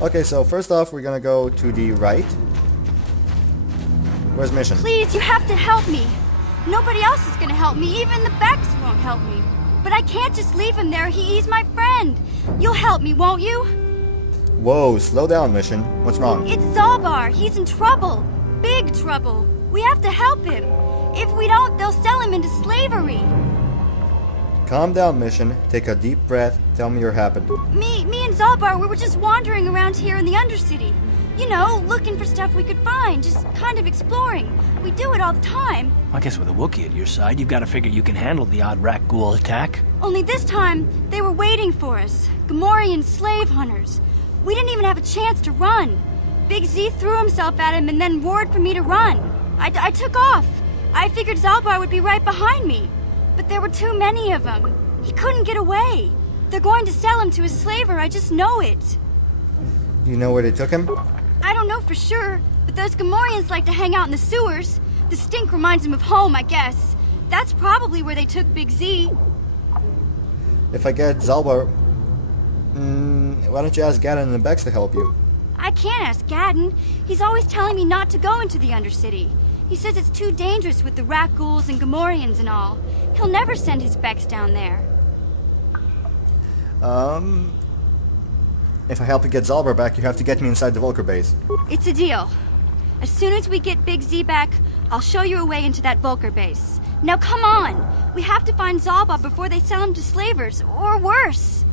Okay, so first off, we're gonna go to the right. Where's mission? Please, you have to help me. Nobody else is gonna help me. Even the Becks won't help me. But I can't just leave him there. He's my friend. You'll help me, won't you? Whoa, slow down, mission. What's wrong? It's Zalbar. He's in trouble. Big trouble. We have to help him. If we don't, they'll sell him into slavery. Calm down, mission. Take a deep breath. Tell me what happened. Me and Zalbar, we were just wandering around here in the Undercity. You know, looking for stuff we could find, just kind of exploring. We do it all the time. I guess with a Wookiee at your side, you've got to figure you can handle the odd Rakghoul attack. Only this time, they were waiting for us. Gamorrean slave hunters. We didn't even have a chance to run. Big Z threw himself at him and then roared for me to run. I took off. I figured Zalbar would be right behind me. But there were too many of them. He couldn't get away. They're going to sell him to a slaver, I just know it. You know where they took him? I don't know for sure, but those Gamorreans like to hang out in the sewers. The stink reminds them of home, I guess. That's probably where they took Big Z. If I get Zalbar... why don't you ask Gadon and the Becks to help you? I can't ask Gadon. He's always telling me not to go into the Undercity. He says it's too dangerous with the Rakghouls and Gamorreans and all. He'll never send his Becks down there. If I help you get Zalbar back, you have to get me inside the Volker base. It's a deal. As soon as we get Big Z back, I'll show you a way into that Volker base. Now come on! We have to find Zalbar before they sell him to slavers, or worse.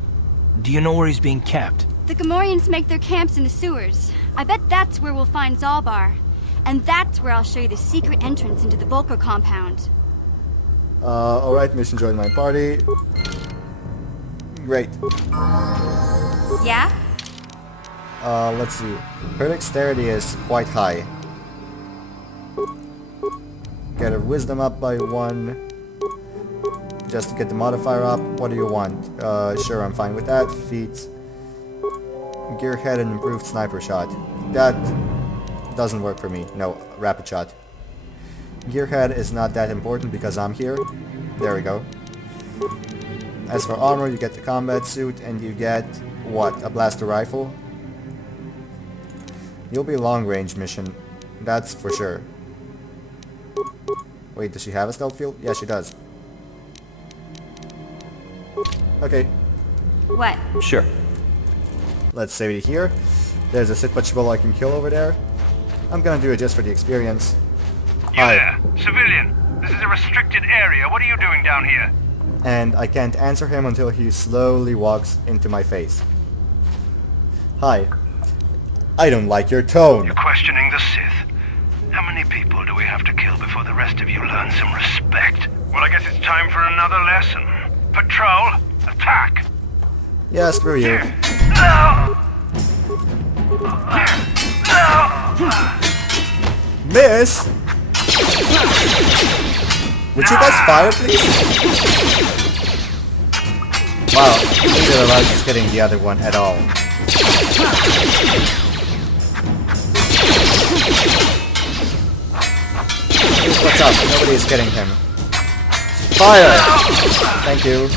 Do you know where he's being kept? The Gamorreans make their camps in the sewers. I bet that's where we'll find Zalbar. And that's where I'll show you the secret entrance into the Volker compound. Alright, mission join my party. Great. Yeah? Let's see. Her dexterity is quite high. Get her wisdom up by 1. Just to get the modifier up. What do you want? Sure, I'm fine with that. Feet. Gearhead and improved sniper shot. That doesn't work for me. No, rapid shot. Gearhead is not that important because I'm here. There we go. As for armor, you get the combat suit and you get, what, a blaster rifle? You'll be long range mission, that's for sure. Wait, does she have a stealth field? Yeah, she does. Okay. What? Sure. Let's save it here. There's a Sith patrol I can kill over there. I'm gonna do it just for the experience. You there, civilian. This is a restricted area. What are you doing down here? And I can't answer him until he slowly walks into my face. Hi. I don't like your tone. You're questioning the Sith. How many people do we have to kill before the rest of you learn some respect? Well, I guess it's time for another lesson. Patrol, attack! Yeah, screw you. Miss! Would you guys fire, please? Wow, neither of us is hitting the other one at all. What's up? Nobody is getting him. Fire! Thank you.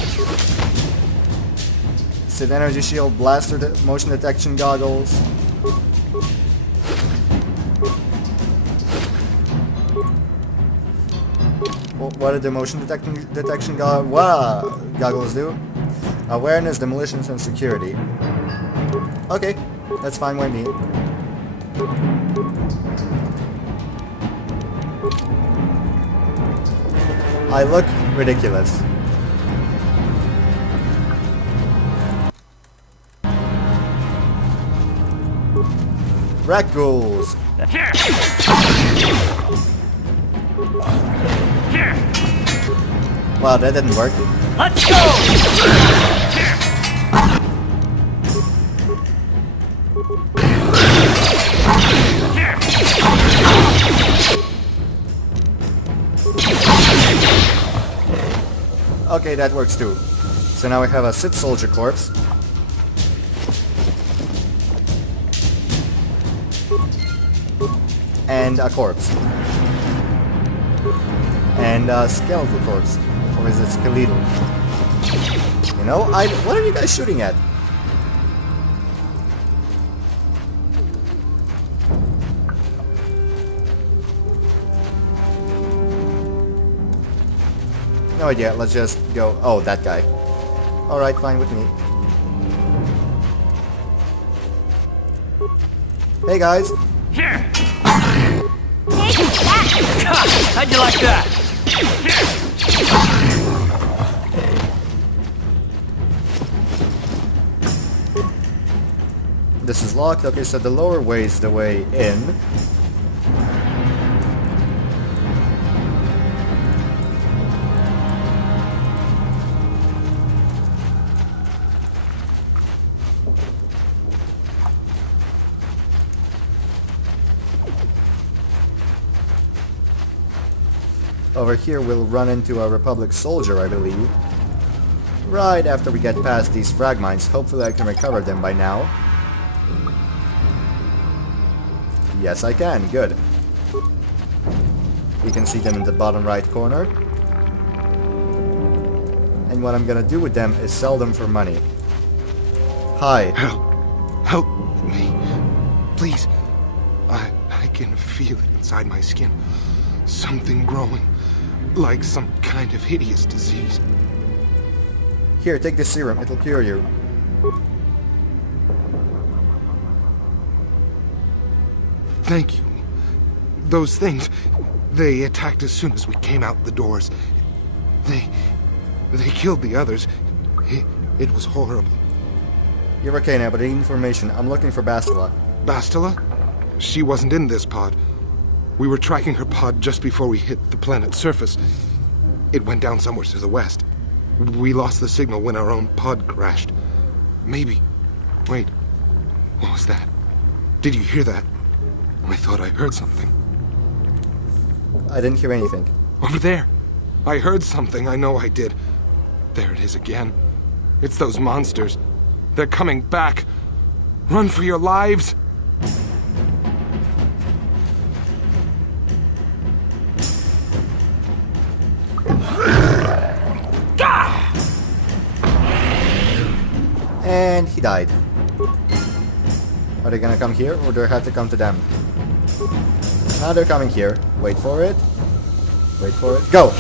Sith energy shield, blaster, motion detection goggles. What did the motion detection goggles do? Awareness, demolitions, and security. Okay, that's fine by me. I look ridiculous. Rakghouls! Wow, that didn't work. Let's go! Okay, that works too. So now we have a Sith soldier corpse. And a corpse. And a skeletal corpse. Or is it skeletal? You know, what are you guys shooting at? No idea, let's just go... Oh, that guy. Alright, fine with me. Hey guys! Here! Take that! How'd you like that? This is locked. Okay, so the lower way is the way in. Over here we'll run into a Republic soldier, I believe. Right after we get past these frag mines. Hopefully I can recover them by now. Yes, I can. Good. You can see them in the bottom right corner. And what I'm gonna do with them is sell them for money. Hi. Help me. Please. I can feel it inside my skin. Something growing. Like some kind of hideous disease. Here, take this serum. It'll cure you. Thank you. Those things, they attacked as soon as we came out the doors. They killed the others. It was horrible. You're okay now, but I need information. I'm looking for Bastila. Bastila? She wasn't in this pod. We were tracking her pod just before we hit the planet's surface. It went down somewhere to the west. We lost the signal when our own pod crashed. Maybe. Wait. What was that? Did you hear that? I thought I heard something. I didn't hear anything. Over there. I heard something. I know I did. There it is again. It's those monsters. They're coming back. Run for your lives. And he died. Are they gonna come here, or do I have to come to them? Now they're coming here. Wait for it. Wait for it. Go!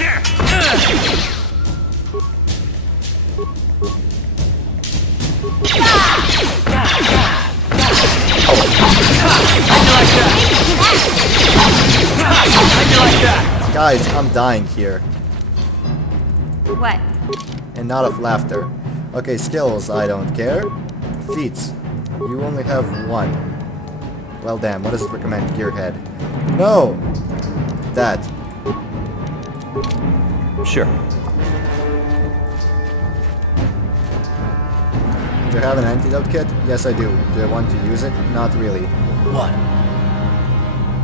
Guys, I'm dying here. What? And not of laughter. Okay, skills, I don't care. Feats. You only have one. Well, damn, what does it recommend? Gearhead. No! That. Sure. Do you have an antidote kit? Yes, I do. Do I want to use it? Not really. What?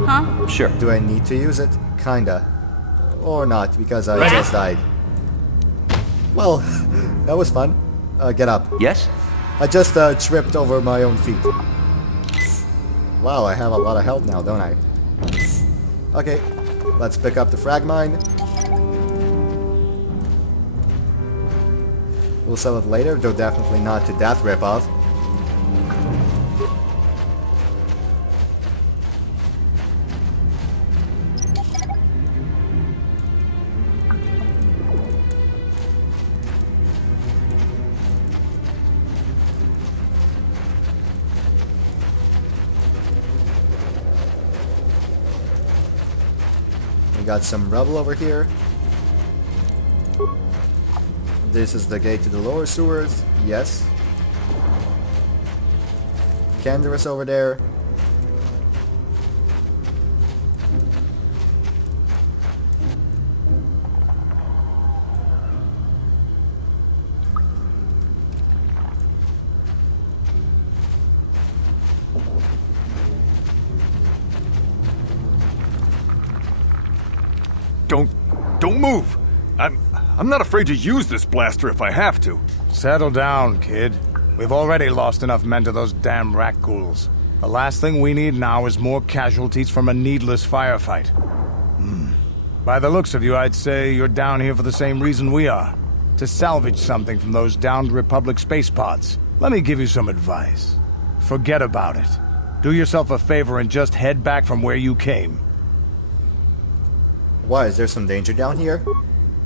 Huh? Sure. Do I need to use it? Kinda. Or not, because I Ready? just died. Well, that was fun. Get up. Yes? I just tripped over my own feet. Wow, I have a lot of health now, don't I? Okay, let's pick up the frag mine. We'll sell it later, though definitely not to that ripoff. We got some rubble over here. This is the gate to the lower sewers. Yes. Canderous over there. Don't move! I'm not afraid to use this blaster if I have to. Settle down, kid. We've already lost enough men to those damn Rakghouls. The last thing we need now is more casualties from a needless firefight. By the looks of you, I'd say you're down here for the same reason we are. To salvage something from those downed Republic space pods. Let me give you some advice. Forget about it. Do yourself a favor and just head back from where you came. Why, is there some danger down here?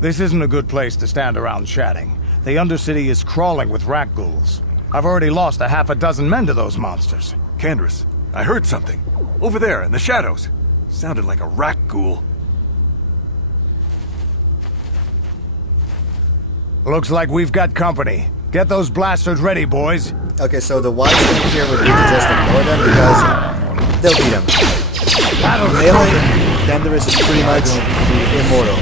This isn't a good place to stand around chatting. The Undercity is crawling with Rakghouls. I've already lost a half a dozen men to those monsters. Candace, I heard something. Over there, in the shadows. Sounded like a Rakghoul. Looks like we've got company. Get those blasters ready, boys. Okay, so the wise thing here would be to just ignore them because they'll beat them. Melee, Candace is pretty much immortal.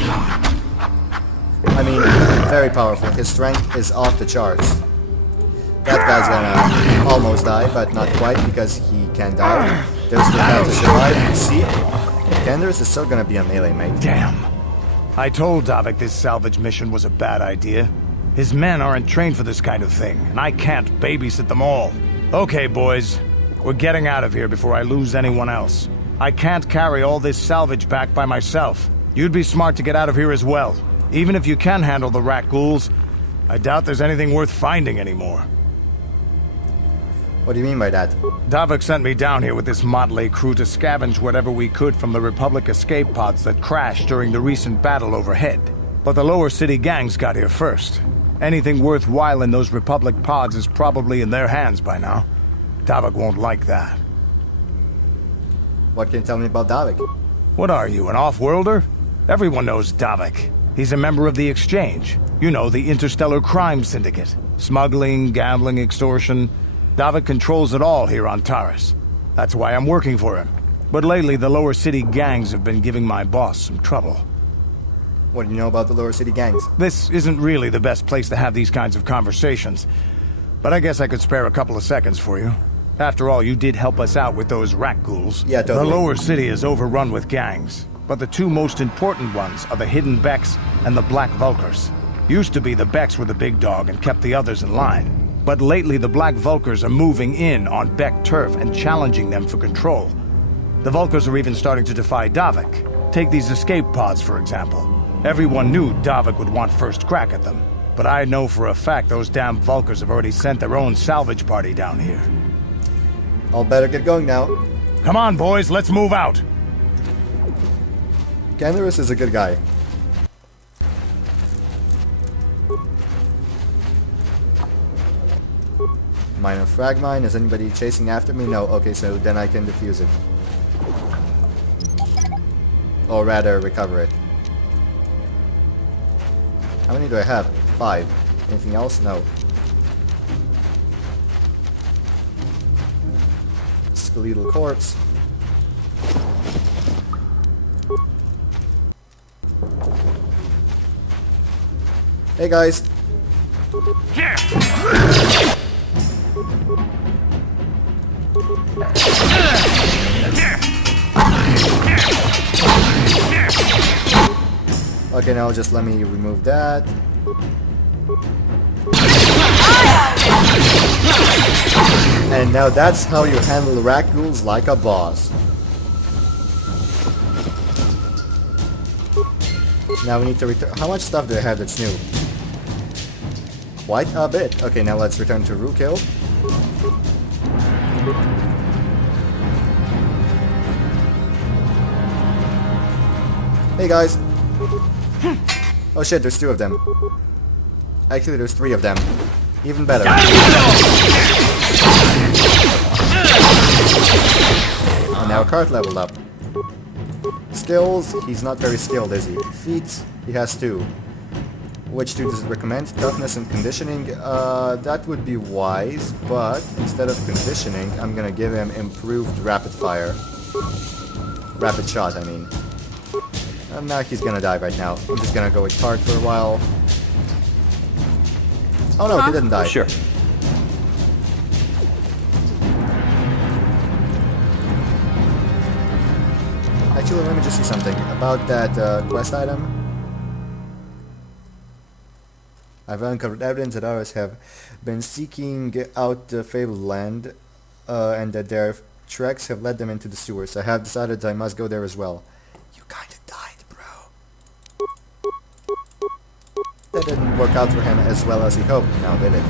I mean, very powerful. His strength is off the charts. That guy's gonna almost die, but not quite because he can die. There's the path to survive. See? Candace is still gonna be a melee mate. Damn. I told Davik this salvage mission was a bad idea. His men aren't trained for this kind of thing, and I can't babysit them all. Okay, boys. We're getting out of here before I lose anyone else. I can't carry all this salvage back by myself. You'd be smart to get out of here as well. Even if you can handle the Rakghouls, I doubt there's anything worth finding anymore. What do you mean by that? Davik sent me down here with this motley crew to scavenge whatever we could from the Republic escape pods that crashed during the recent battle overhead. But the lower city gangs got here first. Anything worthwhile in those Republic pods is probably in their hands by now. Davik won't like that. What can you tell me about Davik? What are you, an off-worlder? Everyone knows Davik. He's a member of the Exchange. You know, the Interstellar Crime Syndicate. Smuggling, gambling, extortion. Davik controls it all here on Taris. That's why I'm working for him. But lately, the lower city gangs have been giving my boss some trouble. What do you know about the lower city gangs? This isn't really the best place to have these kinds of conversations. But I guess I could spare a couple of seconds for you. After all, you did help us out with those Rakghouls. Yeah, totally. The lower city is overrun with gangs. But the two most important ones are the Hidden Becks and the Black Vulkars. Used to be the Becks were the big dog and kept the others in line. But lately the Black Vulkars are moving in on Beck turf and challenging them for control. The Vulkars are even starting to defy Davik. Take these escape pods, for example. Everyone knew Davik would want first crack at them. But I know for a fact those damn Vulkars have already sent their own salvage party down here. I'll better get going now. Come on, boys, let's move out. Candace is a good guy. Minor frag mine. Is anybody chasing after me? No. Okay, so then I can defuse it. Or rather, recover it. How many do I have? 5. Anything else? No. Skeletal corpse. Hey guys. Okay, now just let me remove that. And now that's how you handle Rakghouls like a boss. Now we need to return. How much stuff do I have that's new? Quite a bit. Okay, now let's return to Rakghoul. Hey guys. Oh shit, there's 2 of them. Actually, there's 3 of them. Even better. And now Cart leveled up. Skills, he's not very skilled, is he? Feats, he has 2. Which 2 does it recommend? Toughness and conditioning? That would be wise, but instead of conditioning, I'm gonna give him improved rapid fire. Rapid shot, I mean. Now he's gonna die right now. I'm just gonna go with Cart for a while. Oh no, he didn't die. Sure. Actually, let me just see something about that quest item. I've uncovered evidence that others have been seeking out the fabled land, and that their treks have led them into the sewers. I have decided I must go there as well. You kinda died, bro. That didn't work out for him as well as he hoped, now did it?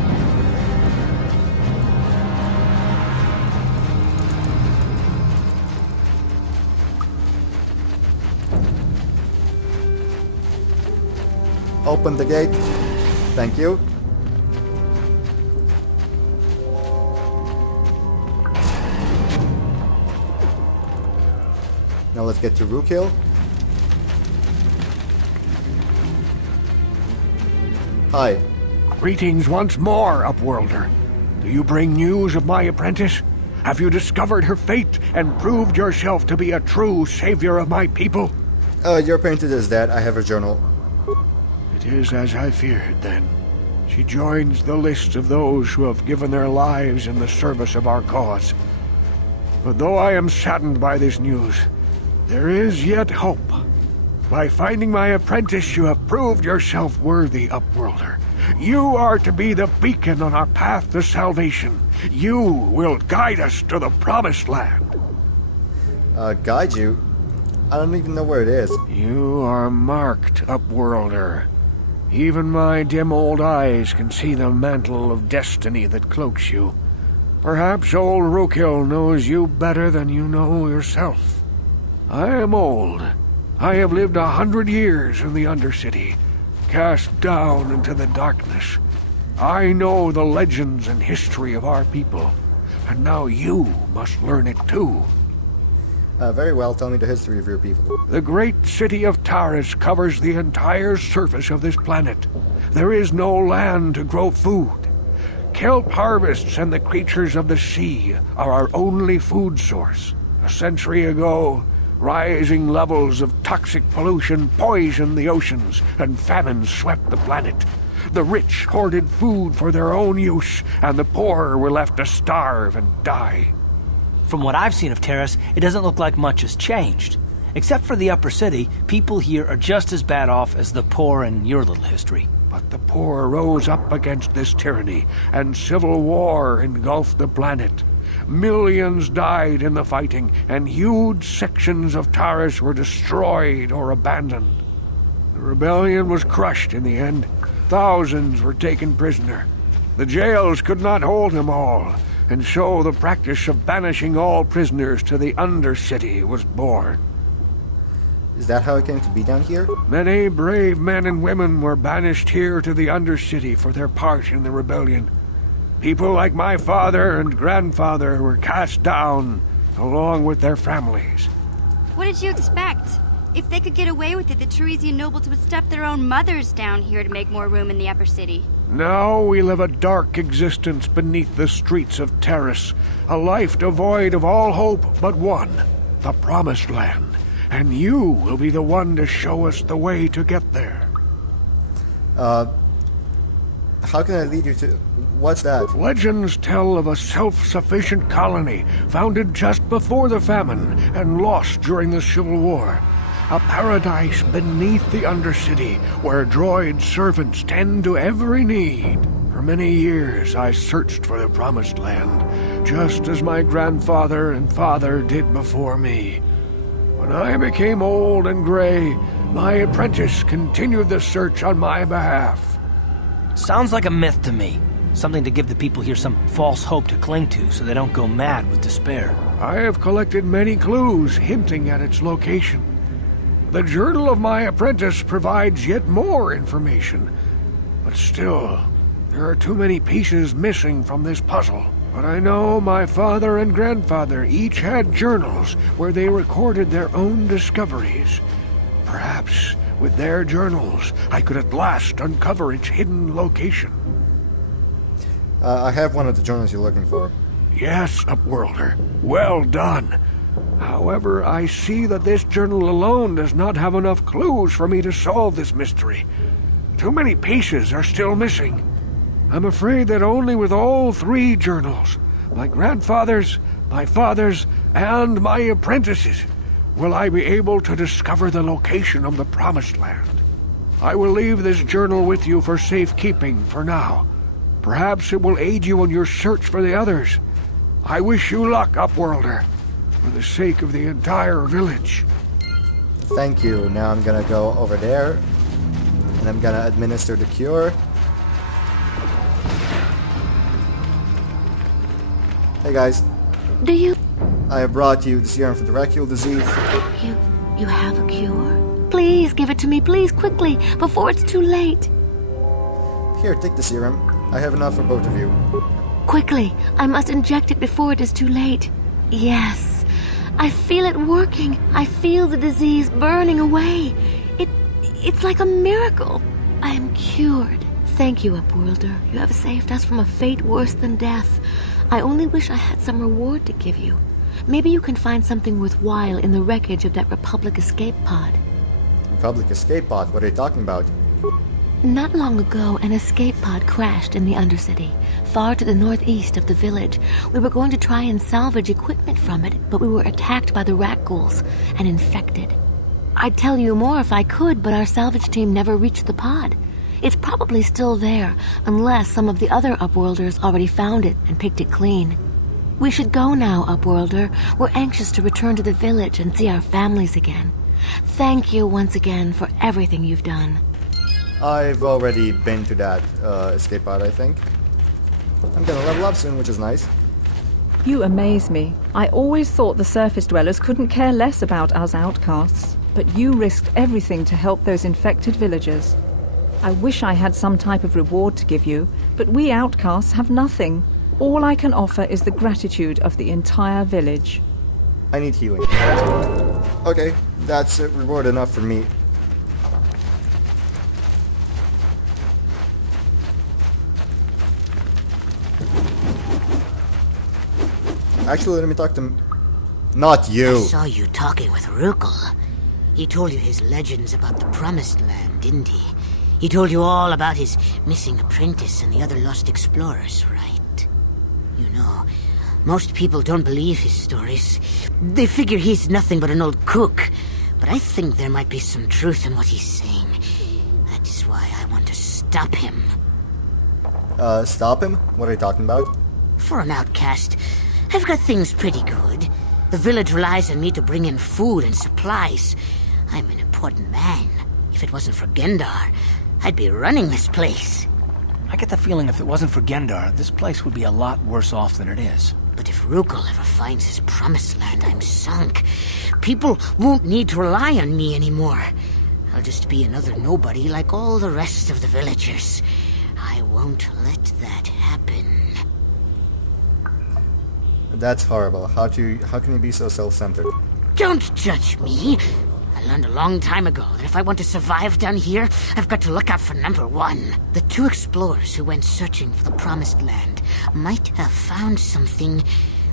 Open the gate. Thank you. Now let's get to Rakghoul. Hi. Greetings once more, Upworlder. Do you bring news of my apprentice? Have you discovered her fate and proved yourself to be a true savior of my people? Your apprentice is dead. I have her journal. It is as I feared, then. She joins the list of those who have given their lives in the service of our cause. But though I am saddened by this news, there is yet hope. By finding my apprentice, you have proved yourself worthy, Upworlder. You are to be the beacon on our path to salvation. You will guide us to the Promised Land. Guide you? I don't even know where it is. You are marked, Upworlder. Even my dim old eyes can see the mantle of destiny that cloaks you. Perhaps old Rakghoul knows you better than you know yourself. I am old. I have lived 100 years in the Undercity, cast down into the darkness. I know the legends and history of our people, and now you must learn it too. Very well, tell me the history of your people. The great city of Taris covers the entire surface of this planet. There is no land to grow food. Kelp harvests and the creatures of the sea are our only food source. A century ago, rising levels of toxic pollution poisoned the oceans, and famine swept the planet. The rich hoarded food for their own use, and the poor were left to starve and die. From what I've seen of Terrace, it doesn't look like much has changed. Except for the upper city, people here are just as bad off as the poor in your little history. But the poor rose up against this tyranny, and civil war engulfed the planet. Millions died in the fighting, and huge sections of Taris were destroyed or abandoned. The rebellion was crushed in the end. Thousands were taken prisoner. The jails could not hold them all, and so the practice of banishing all prisoners to the Undercity was born. Is that how it came to be down here? Many brave men and women were banished here to the Undercity for their part in the rebellion. People like my father and grandfather were cast down, along with their families. What did you expect? If they could get away with it, the Teresian nobles would step their own mothers down here to make more room in the upper city. Now we live a dark existence beneath the streets of Taris, a life devoid of all hope but one, the Promised Land. And you will be the one to show us the way to get there. How can I lead you to... What's that? Legends tell of a self-sufficient colony founded just before the famine and lost during the Civil War. A paradise beneath the Undercity where droid servants tend to every need. For many years I searched for the Promised Land, just as my grandfather and father did before me. When I became old and gray, my apprentice continued the search on my behalf. Sounds like a myth to me. Something to give the people here some false hope to cling to so they don't go mad with despair. I have collected many clues hinting at its location. The journal of my apprentice provides yet more information. But still, there are too many pieces missing from this puzzle. But I know my father and grandfather each had journals where they recorded their own discoveries. Perhaps with their journals, I could at last uncover its hidden location. I have one of the journals you're looking for. Yes, Upworlder. Well done. However, I see that this journal alone does not have enough clues for me to solve this mystery. Too many pieces are still missing. I'm afraid that only with all three journals, my grandfather's, my father's, and my apprentice's, will I be able to discover the location of the Promised Land. I will leave this journal with you for safekeeping for now. Perhaps it will aid you in your search for the others. I wish you luck, Upworlder, for the sake of the entire village. Thank you. Now I'm gonna go over there, and I'm gonna administer the cure. Hey guys, Do you... I have brought you the serum for the Rakghoul disease. You have a cure? Please give it to me, please, quickly, before it's too late. Here, take the serum. I have enough for both of you. Quickly, I must inject it before it is too late. Yes, I feel it working. I feel the disease burning away. It's like a miracle. I am cured. Thank you, Upworlder. You have saved us from a fate worse than death. I only wish I had some reward to give you. Maybe you can find something worthwhile in the wreckage of that Republic escape pod. Republic escape pod? What are you talking about? Not long ago, an escape pod crashed in the Undercity, far to the northeast of the village. We were going to try and salvage equipment from it, but we were attacked by the Rakghouls and infected. I'd tell you more if I could, but our salvage team never reached the pod. It's probably still there, unless some of the other Upworlders already found it and picked it clean. We should go now, Upworlder. We're anxious to return to the village and see our families again. Thank you once again for everything you've done. I've already been to that escape pod, I think. I'm gonna level up soon, which is nice. You amaze me. I always thought the surface dwellers couldn't care less about us outcasts, but you risked everything to help those infected villagers. I wish I had some type of reward to give you, but we outcasts have nothing. All I can offer is the gratitude of the entire village. I need healing. Okay, that's reward enough for me. Actually, let me talk to him. Not you. I saw you talking with Rakghoul. He told you his legends about the Promised Land, didn't he? He told you all about his missing apprentice and the other lost explorers, right? You know, most people don't believe his stories. They figure he's nothing but an old cook. But I think there might be some truth in what he's saying. That's why I want to stop him. Stop him? What are you talking about? For an outcast, I've got things pretty good. The village relies on me to bring in food and supplies. I'm an important man. If it wasn't for Gendar, I'd be running this place. I get the feeling if it wasn't for Gendar, this place would be a lot worse off than it is. But if Rakghoul ever finds his Promised Land, I'm sunk. People won't need to rely on me anymore. I'll just be another nobody like all the rest of the villagers. I won't let that happen. That's horrible. How can you be so self-centered? Don't judge me. I learned a long time ago that if I want to survive down here, I've got to look out for number one. The two explorers who went searching for the Promised Land might have found something.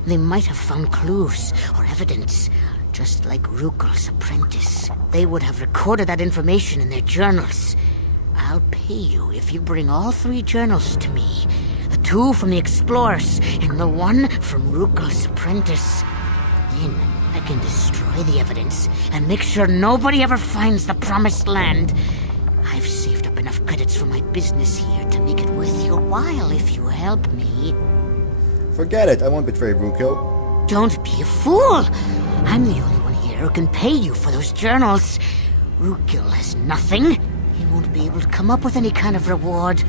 They might have found clues or evidence, just like Rakghoul's apprentice. They would have recorded that information in their journals. I'll pay you if you bring all three journals to me. The two from the explorers and the one from Rakghoul's apprentice. Then I can destroy the evidence and make sure nobody ever finds the Promised Land. I've saved up enough credits for my business here to make it worth your while if you help me. Forget it. I won't betray Rakghoul. Don't be a fool. I'm the only one here who can pay you for those journals. Rakghoul has nothing. He won't be able to come up with any kind of reward.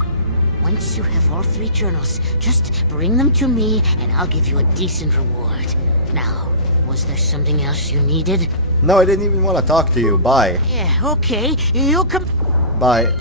Once you have all three journals, just bring them to me and I'll give you a decent reward. Now, was there something else you needed? No, I didn't even want to talk to you. Bye. Yeah, okay. You'll come... Bye.